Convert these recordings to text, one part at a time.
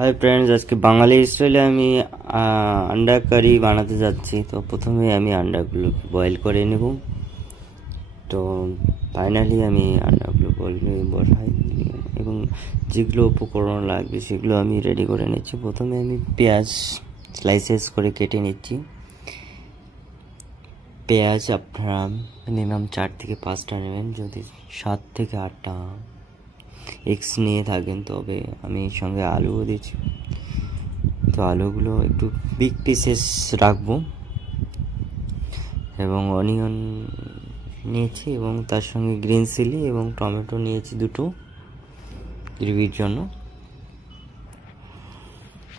Hi friends, आज के बांगाली स्टाइले আমি अंडा কারি বানাতে যাচ্ছি। তো প্রথমে আমি আন্ডাগুলোকে বয়েল করে নেব। তো ফাইনালি আমি আন্ডাগুলো বসাই এবং যেগুলো উপকরণ লাগবে সেগুলো আমি রেডি করে নিচ্ছি। প্রথমে আমি পেঁয়াজ স্লাইসেস করে কেটে নিচ্ছি। পেঁয়াজ আপনারা মিনিমাম 4 থেকে 5টা নেবেন, যদি 7 থেকে 8টা এক্স নিয়ে থাকেন তবে আমি সঙ্গে আলুও দিচ্ছি। তো আলুগুলো একটু বিগ পিসেস রাখবো এবং অনিয়ন নিয়েছি এবং তার সঙ্গে গ্রিন চিলি এবং টমেটো নিয়েছি দুটো গ্রেভির জন্য।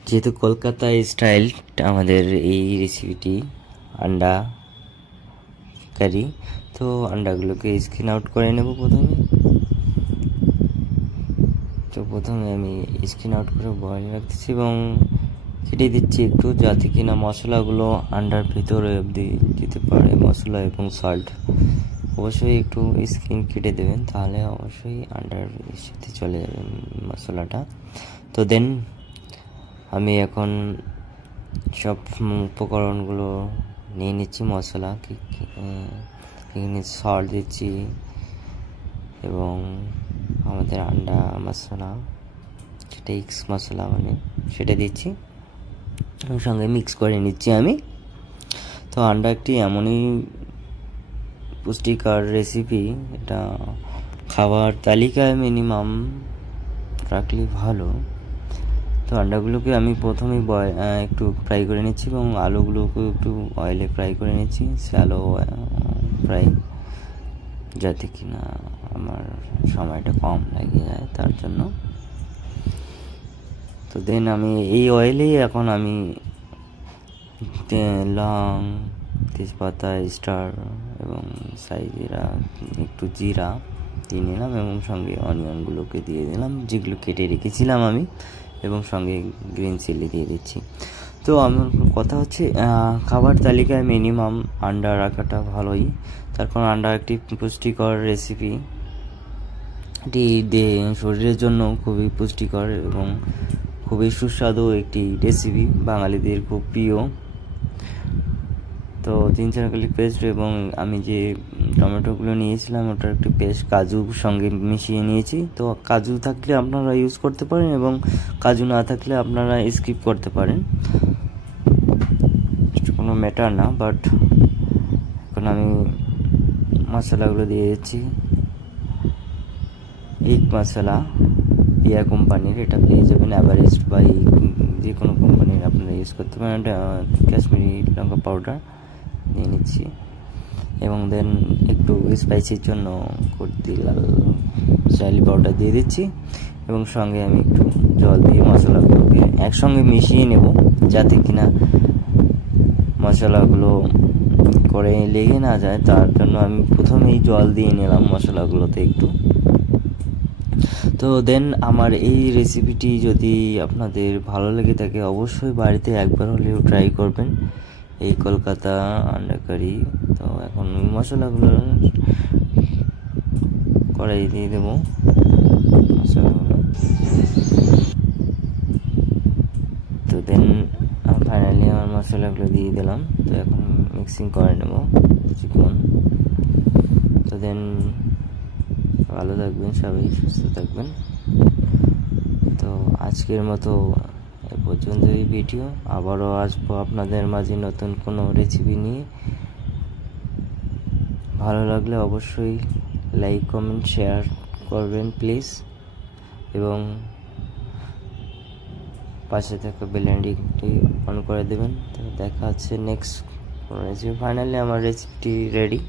যেহেতু কলকাতা স্টাইল আমাদের এই রেসিপিটি আন্ডা কারি, তো আন্ডাগুলোকে স্কিন আউট করে নেব প্রথমে আমি স্কিন আউট করে বয়েল রাখতেছি এবং কেটে দিচ্ছি একটু, যাতে কিনা মশলাগুলো আন্ডার ভিতরে অবধি দিতে পারে। মশলা এবং সল্ট অবশ্যই একটু স্কিন কেটে দেবেন, তাহলে অবশ্যই আন্ডার সাথে চলে যাবে মশলাটা। তো দেন আমি এখন সব উপকরণগুলো নিয়ে নিচ্ছি। মশলা এখানে সল্ট দিচ্ছি এবং আমাদের আন্ডা মশলা, সেটা এক্স মশলা মানে সেটা দিচ্ছি এবং সঙ্গে মিক্স করে নিচ্ছি আমি। তো আন্ডা একটি এমনই পুষ্টিকর রেসিপি, এটা খাবার তালিকায় মিনিমাম রাখলে ভালো। তো আন্ডাগুলোকে আমি প্রথমেই একটু ফ্রাই করে নিচ্ছি এবং আলুগুলোকে একটু অয়েলে ফ্রাই করে নিচ্ছি, শ্যালো ফ্রাই, যাতে কিনা আমার সময়টা কম লাগে যায় তার জন্য। তো দেন আমি এই অয়েলেই এখন আমি লং, তেজপাতা, স্টার এবং সাইজিরা, একটু জিরা দিয়ে নিলাম এবং সঙ্গে অনিয়নগুলোকে দিয়ে দিলাম যেগুলো কেটে রেখেছিলাম আমি, এবং সঙ্গে গ্রিন চিলি দিয়ে দিচ্ছি। তো আমার কথা হচ্ছে খাবার তালিকায় মিনিমাম আন্ডা রাখাটা ভালোই, তার কারণ আন্ডা একটি পুষ্টিকর রেসিপি, এটি শরীরের জন্য খুবই পুষ্টিকর এবং খুবই সুস্বাদু একটি রেসিপি, বাঙালিদের খুব প্রিয়। তো 3-4 ক্লিক পেস্ট এবং আমি যে টমেটোগুলো নিয়েছিলাম ওটার একটি পেস্ট কাজুর সঙ্গে মিশিয়ে নিয়েছি। তো কাজু থাকলে আপনারা ইউজ করতে পারেন এবং কাজু না থাকলে আপনারা স্কিপ করতে পারেন, কোনো ম্যাটার না। বাট এখন আমি মশলাগুলো দিয়ে দিচ্ছি। এগ মশলা পিয়া কোম্পানির, এটা পেয়ে যাবেন এভারেস্ট বা যে কোনো কোম্পানির আপনারা ইউজ করতে পারেন। এটা কাশ্মীরি লঙ্কা পাউডার নিয়ে নিচ্ছি এবং দেন একটু স্পাইসির জন্য কুর্তি লাল চাইলি পাউডার দিয়ে দিচ্ছি এবং সঙ্গে আমি একটু জল দিয়ে মশলাগুলোকে একসঙ্গে মিশিয়ে নেব, যাতে কিনা মশলাগুলো করে লেগে না যায়। তার জন্য আমি প্রথমেই জল দিয়ে নিলাম মশলাগুলোতে একটু। তো দেন আমার এই রেসিপিটি যদি আপনাদের ভালো লেগে থাকে অবশ্যই বাড়িতে একবার হলেও ট্রাই করবেন, এই কলকাতা আন্ডা কারি। তো এখন মশলাগুলো কড়াই দিয়ে দেবো মশলাগুলো। তো দেন ফাইনালি আমার মশলাগুলো দিয়ে দিলাম। তো এখন মিক্সিং করে নেব চিকন। তো দেন ভালো থাকবেন, সবাই সুস্থ থাকবেন। তো আজকের মতো এ পর্যন্ত এই ভিডিও, আবারও আসবো আপনাদের মাঝে নতুন কোনো রেসিপি নিয়ে। ভালো লাগলে অবশ্যই লাইক, কমেন্ট, শেয়ার করবেন প্লিজ, এবং পাশে থাকা বেল আইকনটি অন করে দেবেন। তো দেখা হচ্ছে নেক্সট কোনো রেসিপি। ফাইনালি আমার রেসিপিটি রেডি।